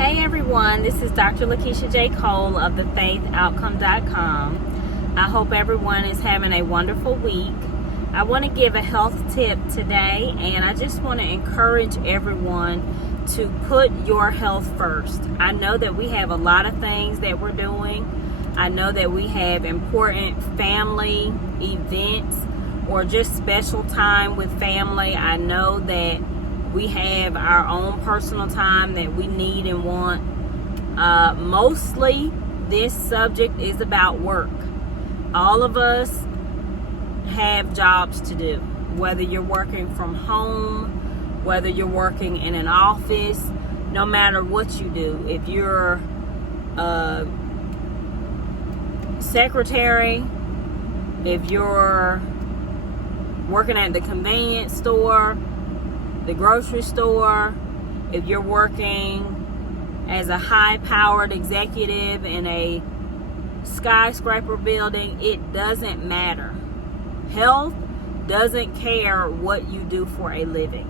Hey everyone, this is Dr. Lakeisha J. Cole of thefaithoutcome.com. I hope everyone is having a wonderful week. I want to give a health tip today, and I just want to encourage everyone to put your health first. I know that we have a lot of things that we're doing. I know that we have important family events or just special time with family. I know that we have our own personal time that we need and want. Mostly, this subject is about work. All of us have jobs to do, whether you're working from home, whether you're working in an office, no matter what you do. If you're a secretary, if you're working at the convenience store, the grocery store, if you're working as a high-powered executive in a skyscraper building, it doesn't matter. Health doesn't care what you do for a living,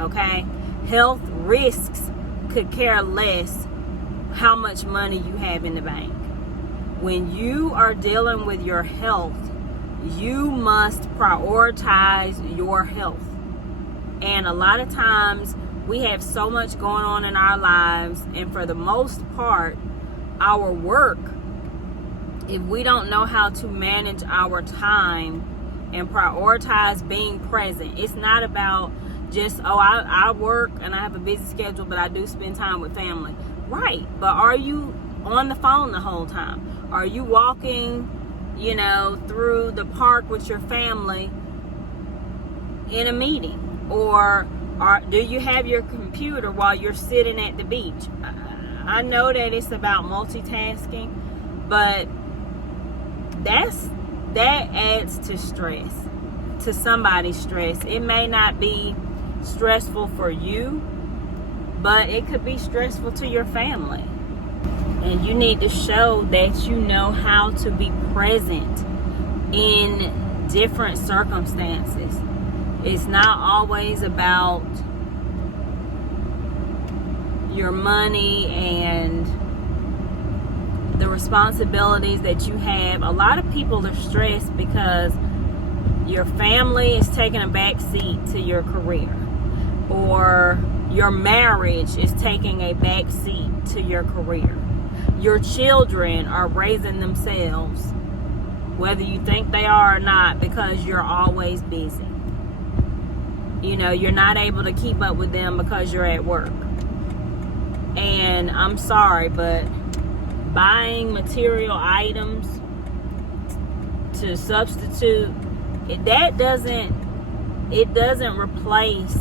okay? Health risks could care less how much money you have in the bank. When you are dealing with your health, you must prioritize your health. And a lot of times we have so much going on in our lives, and for the most part, our work, if we don't know how to manage our time and prioritize being present, it's not about just, I work and I have a busy schedule, but I do spend time with family. Right, but are you on the phone the whole time? Are you walking, through the park with your family in a meeting? Or do you have your computer while you're sitting at the beach? I know that it's about multitasking, but that adds to stress, to somebody's stress. It may not be stressful for you, but it could be stressful to your family. And you need to show that you know how to be present in different circumstances. It's not always about your money and the responsibilities that you have. A lot of people are stressed because your family is taking a back seat to your career, or your marriage is taking a back seat to your career. Your children are raising themselves, whether you think they are or not, because you're always busy. You're not able to keep up with them because you're at work. And I'm sorry, but buying material items to substitute, it doesn't replace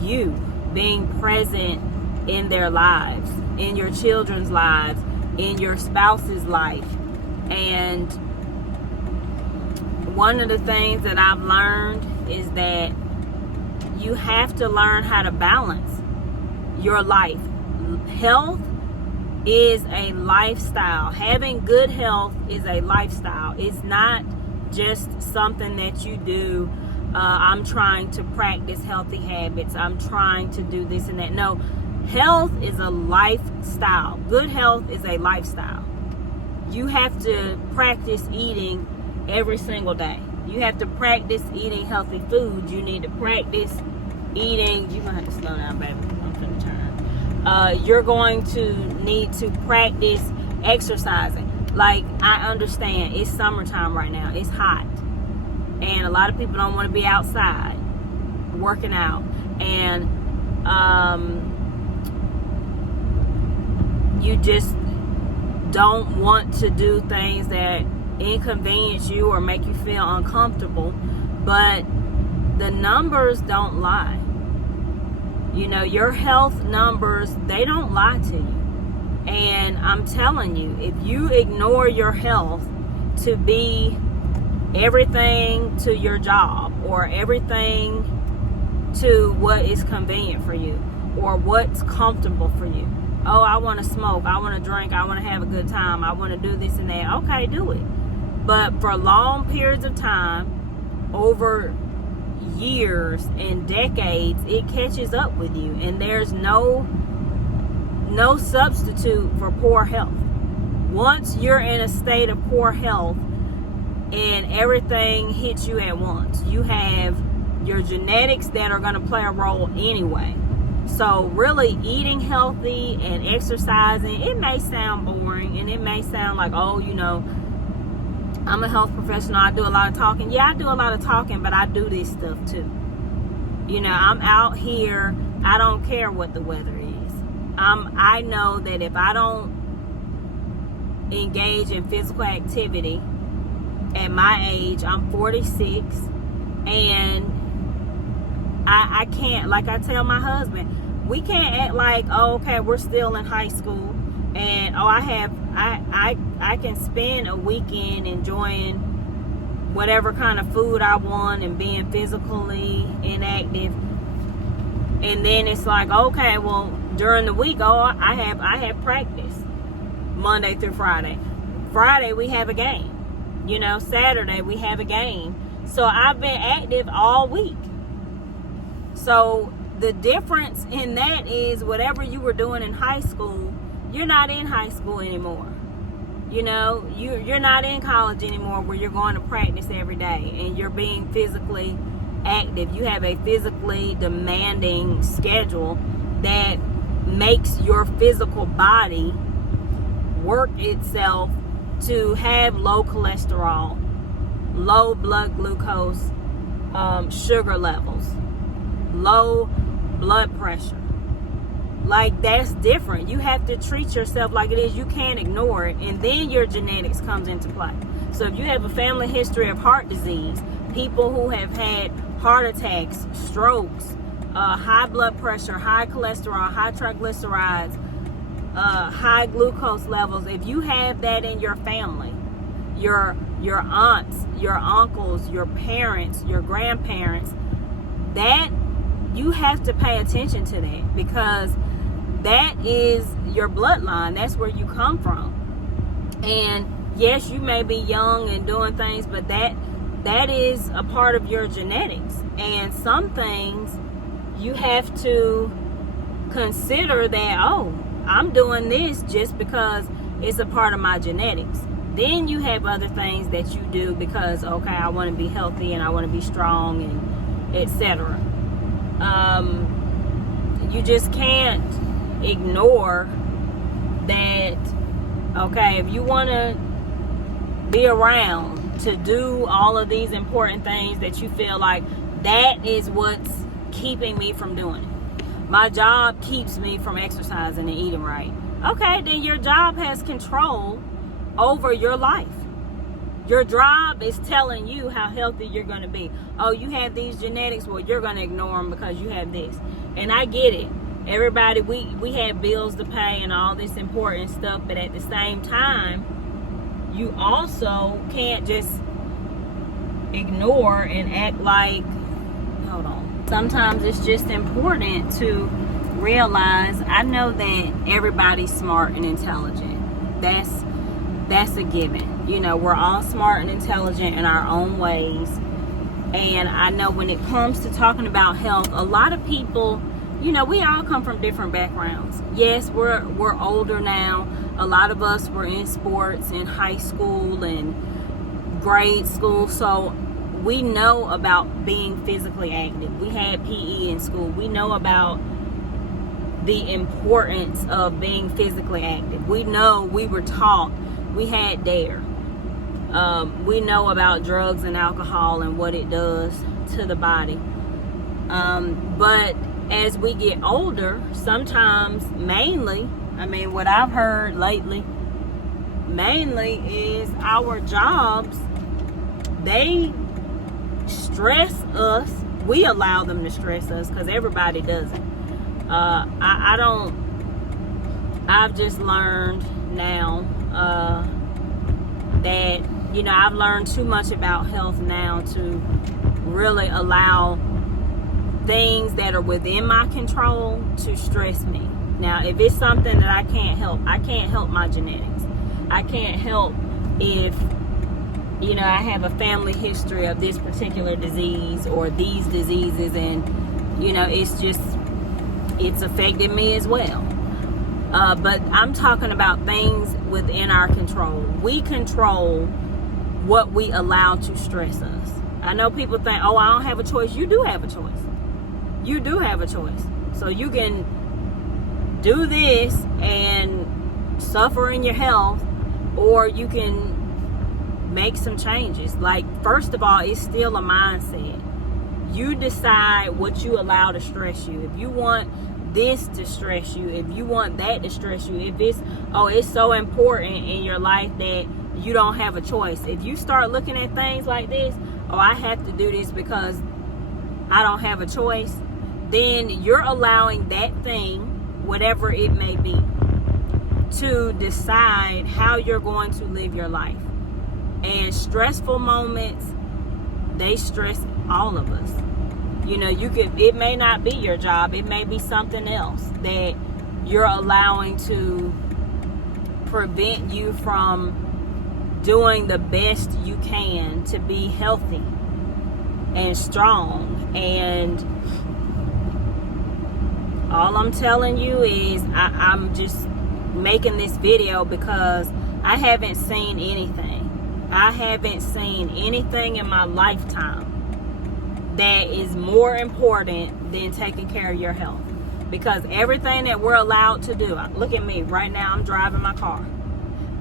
you being present in their lives, in your children's lives, in your spouse's life. And one of the things that I've learned is that you have to learn how to balance your life. Health is a lifestyle. Having good health is a lifestyle. It's not just something that you do. I'm trying to practice healthy habits. I'm trying to do this and that. No, health is a lifestyle. Good health is a lifestyle. You have to practice eating every single day. You have to practice eating healthy foods. You need to practice eating. You're going to have to slow down, baby. I'm finna turn. You're going to need to practice exercising. Like, I understand it's summertime right now. It's hot. And a lot of people don't want to be outside working out. And you just don't want to do things that inconvenience you or make you feel uncomfortable, but the numbers don't lie. Your health numbers, they don't lie to you. And I'm telling you, if you ignore your health to be everything to your job, or everything to what is convenient for you, or what's comfortable for you. Oh, I want to smoke, I want to drink, I want to have a good time, I want to do this and that. Okay, do it. But for long periods of time, over years and decades, it catches up with you, and there's no no substitute for poor health. Once you're in a state of poor health and everything hits you at once, you have your genetics that are going to play a role anyway. So really eating healthy and exercising, it may sound boring and it may sound like, oh, you know, I'm a health professional, I do a lot of talking. Yeah, I do a lot of talking, but I do this stuff too. You know, I'm out here, I don't care what the weather is. I know that if I don't engage in physical activity at my age, I'm 46, and I can't, like I tell my husband, we can't act like, oh, okay, we're still in high school, and oh, I can spend a weekend enjoying whatever kind of food I want and being physically inactive, and then it's like, okay, well, during the week, oh, I have practice Monday through Friday. Friday we have a game. You know, Saturday we have a game. So I've been active all week. So the difference in that is whatever you were doing in high school, you're not in high school anymore. You know, you're not in college anymore where you're going to practice every day and you're being physically active. You have a physically demanding schedule that makes your physical body work itself to have low cholesterol, low blood glucose, sugar levels, low blood pressure. Like, that's different. You have to treat yourself like it is. You can't ignore it. And then your genetics comes into play. So if you have a family history of heart disease, people who have had heart attacks, strokes, high blood pressure, high cholesterol, high triglycerides, high glucose levels, if you have that in your family, your aunts, your uncles, your parents, your grandparents, that you have to pay attention to that, because that is your bloodline. That's where you come from. And yes, you may be young and doing things, but that is a part of your genetics. And some things you have to consider that, oh, I'm doing this just because it's a part of my genetics. Then you have other things that you do because, okay, I want to be healthy and I want to be strong and etc. You just can't ignore that. Okay, if you want to be around to do all of these important things that you feel like that is what's keeping me from doing it. My job keeps me from exercising and eating right. Okay, then your job has control over your life. Your job is telling you how healthy you're going to be. Oh, you have these genetics, well, you're going to ignore them because you have this. And I get it. Everybody, we have bills to pay and all this important stuff, but at the same time, you also can't just ignore and act like, hold on. Sometimes it's just important to realize, I know that everybody's smart and intelligent. That's a given. You know, we're all smart and intelligent in our own ways. And I know when it comes to talking about health, a lot of people, you know, we all come from different backgrounds. Yes, we're older now. A lot of us were in sports in high school and grade school. So we know about being physically active. We had PE in school. We know about the importance of being physically active. We know, we were taught, we had DARE. We know about drugs and alcohol and what it does to the body. But as we get older, sometimes mainly, I mean, what I've heard lately, mainly is our jobs, they stress us. We allow them to stress us because everybody doesn't. I've just learned now that, you know, I've learned too much about health now to really allow things that are within my control to stress me. Now, if it's something that I can't help my genetics. I can't help if, you know, I have a family history of this particular disease or these diseases, and, you know, it's affected me as well. But I'm talking about things within our control. We control what we allow to stress us. I know people think, oh, I don't have a choice. You do have a choice. You do have a choice. So you can do this and suffer in your health, or you can make some changes. Like, first of all, it's still a mindset. You decide what you allow to stress you. If you want this to stress you, if you want that to stress you, if it's so important in your life that you don't have a choice. If you start looking at things like this, oh, I have to do this because I don't have a choice, then you're allowing that thing, whatever it may be, to decide how you're going to live your life. And stressful moments, they stress all of us. You know, it may not be your job. It may be something else that you're allowing to prevent you from doing the best you can to be healthy and strong. And all I'm telling you is I'm just making this video because I haven't seen anything. I haven't seen anything in my lifetime that is more important than taking care of your health. Because everything that we're allowed to do, look at me right now, I'm driving my car.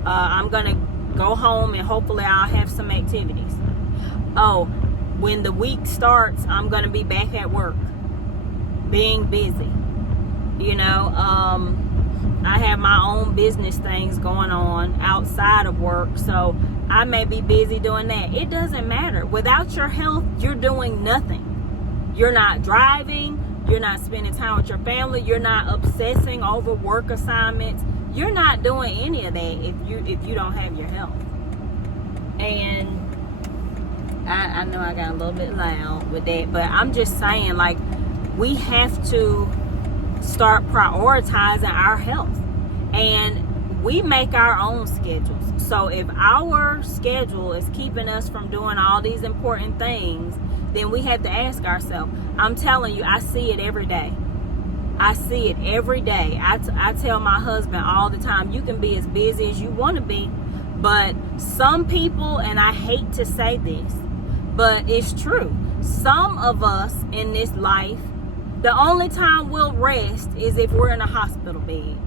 I'm gonna go home and hopefully I'll have some activities. Oh, when the week starts, I'm gonna be back at work, being busy. You know, I have my own business things going on outside of work, so I may be busy doing that. It doesn't matter. Without your health, you're doing nothing. You're not driving. You're not spending time with your family. You're not obsessing over work assignments. You're not doing any of that if you don't have your health. And I know I got a little bit loud with that, but I'm just saying, like, we have to start prioritizing our health. And we make our own schedules. So if our schedule is keeping us from doing all these important things, then we have to ask ourselves. I'm telling you, I see it every day. I see it every day. I tell my husband all the time, you can be as busy as you want to be, but some people, and I hate to say this, but it's true, some of us in this life, the only time we'll rest is if we're in a hospital bed.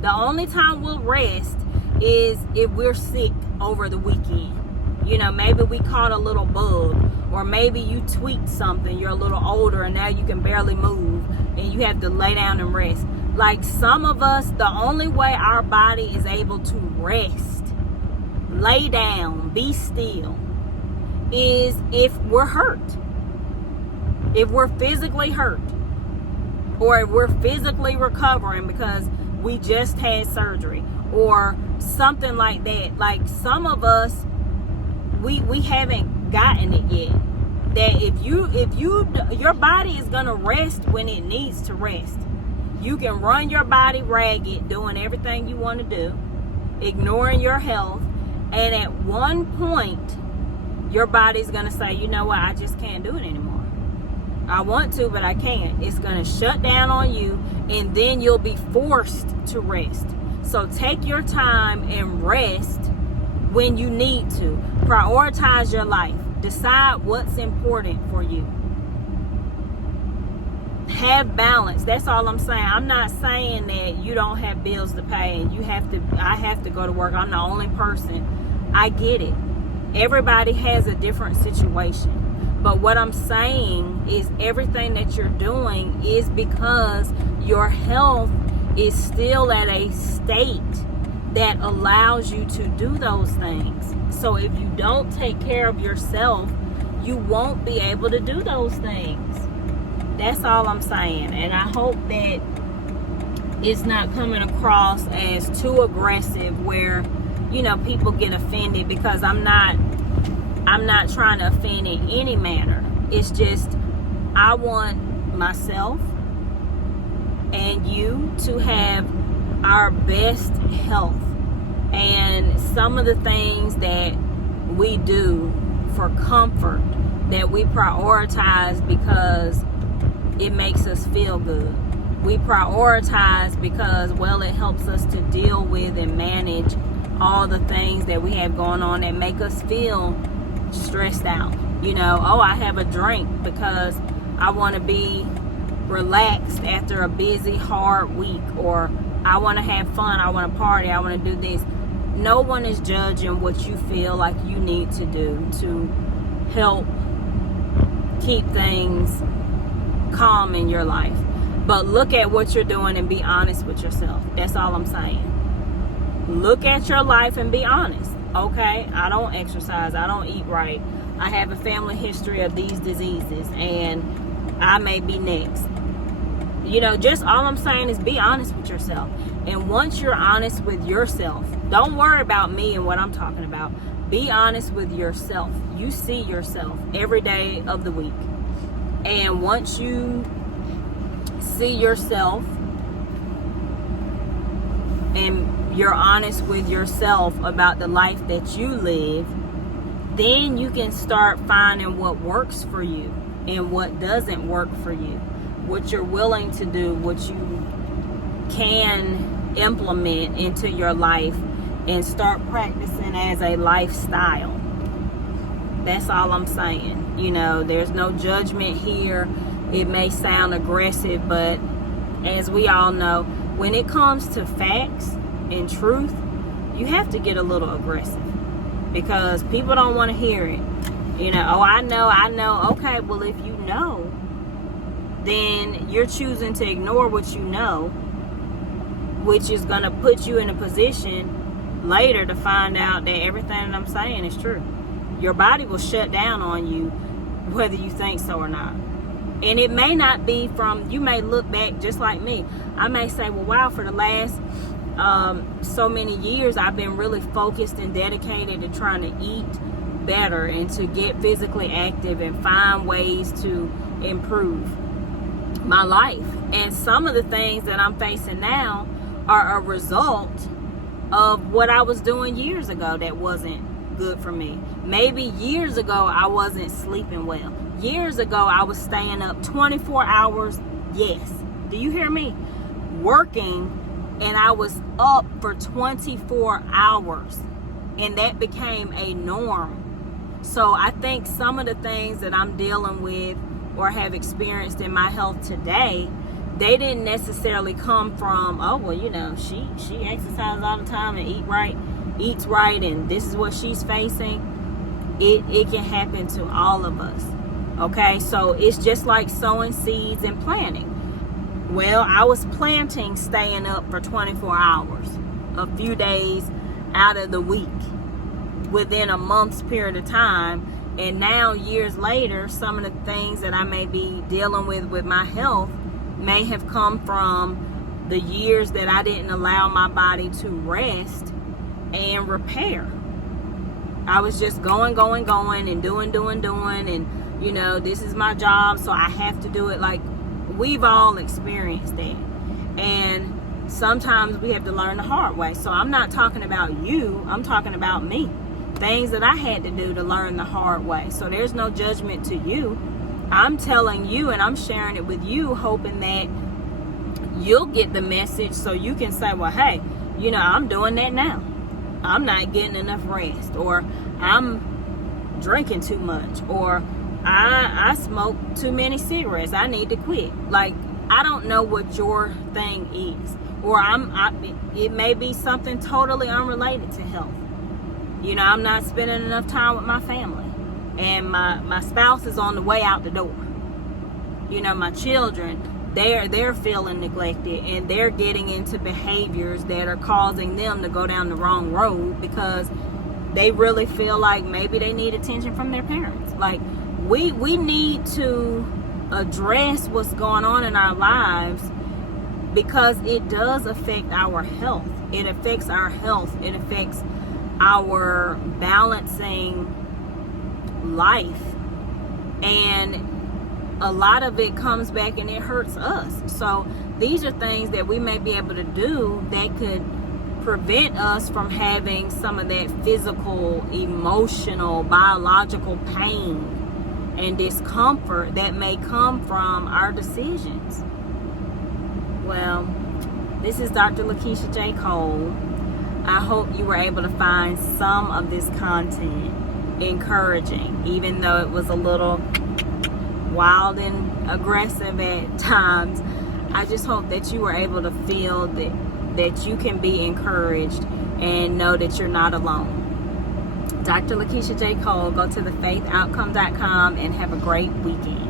The only time we'll rest is if we're sick over the weekend. You know, maybe we caught a little bug, or maybe you tweaked something, you're a little older and now you can barely move and you have to lay down and rest. Like, some of us, the only way our body is able to rest, lay down, be still, is if we're hurt. If we're physically hurt, or if we're physically recovering because we just had surgery or something like that. Like, some of us, we haven't gotten it yet. That if your body is gonna rest when it needs to rest. You can run your body ragged doing everything you want to do, ignoring your health, and at one point your body's gonna say, you know what, I just can't do it anymore. I want to, but I can't. It's gonna shut down on you, and then you'll be forced to rest. So take your time and rest when you need to. Prioritize your life. Decide what's important for you. Have balance. That's all I'm saying. I'm not saying that you don't have bills to pay and I have to go to work. I'm the only person. I get it. Everybody has a different situation. But what I'm saying is everything that you're doing is because your health is still at a state that allows you to do those things. So if you don't take care of yourself, you won't be able to do those things. That's all I'm saying. And I hope that it's not coming across as too aggressive where, you know, people get offended, because I'm not trying to offend in any manner. It's just, I want myself and you to have our best health. And some of the things that we do for comfort, that we prioritize because it makes us feel good. We prioritize because, well, it helps us to deal with and manage all the things that we have going on that make us feel stressed out. You know, oh, I have a drink because I want to be relaxed after a busy, hard week, or I want to have fun, I want to party, I want to do this. No one is judging what you feel like you need to do to help keep things calm in your life. But look at what you're doing and be honest with yourself. That's all I'm saying. Look at your life and be honest. Okay, I don't exercise, I don't eat right, I have a family history of these diseases, and I may be next. You know, just all I'm saying is be honest with yourself. And once you're honest with yourself, don't worry about me and what I'm talking about. Be honest with yourself. You see yourself every day of the week. And once you see yourself and you're honest with yourself about the life that you live, then you can start finding what works for you and what doesn't work for you, what you're willing to do, what you can implement into your life, and start practicing as a lifestyle. That's all I'm saying. You know, there's no judgment here. It may sound aggressive, but as we all know, when it comes to facts and truth, you have to get a little aggressive because people don't want to hear it. You know, oh, I know. Okay, well, if you know, then you're choosing to ignore what you know, which is going to put you in a position later to find out that everything that I'm saying is true. Your body will shut down on you whether you think so or not. And it may not be from, you may look back just like me. I may say, well, wow, for the last so many years, I've been really focused and dedicated to trying to eat better and to get physically active and find ways to improve my life. And some of the things that I'm facing now are a result of what I was doing years ago that wasn't good for me. Maybe years ago I wasn't sleeping well. Years ago I was staying up 24 hours. Yes. Do you hear me? Working, and I was up for 24 hours, and that became a norm. So I think some of the things that I'm dealing with or have experienced in my health today, they didn't necessarily come from, oh, well, you know, she exercises all the time and eats right, and this is what she's facing. It can happen to all of us. Okay, so it's just like sowing seeds and planting. Well, I was planting staying up for 24 hours, a few days out of the week, within a month's period of time. And now, years later, some of the things that I may be dealing with my health may have come from the years that I didn't allow my body to rest and repair. I was just going and doing, and you know, this is my job, so I have to do it. Like, we've all experienced that. And sometimes we have to learn the hard way. So I'm not talking about you, I'm talking about me. Things that I had to do to learn the hard way. So there's no judgment to you. I'm telling you and I'm sharing it with you, hoping that you'll get the message so you can say, well, hey, you know, I'm doing that now. I'm not getting enough rest, or I'm drinking too much, or I smoke too many cigarettes. I need to quit. Like, I don't know what your thing is, or it may be something totally unrelated to health. You know, I'm not spending enough time with my family, and my spouse is on the way out the door. You know, my children, they're feeling neglected, and they're getting into behaviors that are causing them to go down the wrong road because they really feel like maybe they need attention from their parents. Like, we need to address what's going on in our lives because it does affect our health. It affects our health. It affects our balancing life. And a lot of it comes back and it hurts us. So these are things that we may be able to do that could prevent us from having some of that physical, emotional, biological pain and discomfort that may come from our decisions. Well, this is Dr. Lakeisha J. Cole. I hope you were able to find some of this content encouraging, even though it was a little wild and aggressive at times. I just hope that you were able to feel that you can be encouraged and know that you're not alone. Dr. Lakeisha J. Cole. Go to thefaithoutcome.com and have a great weekend.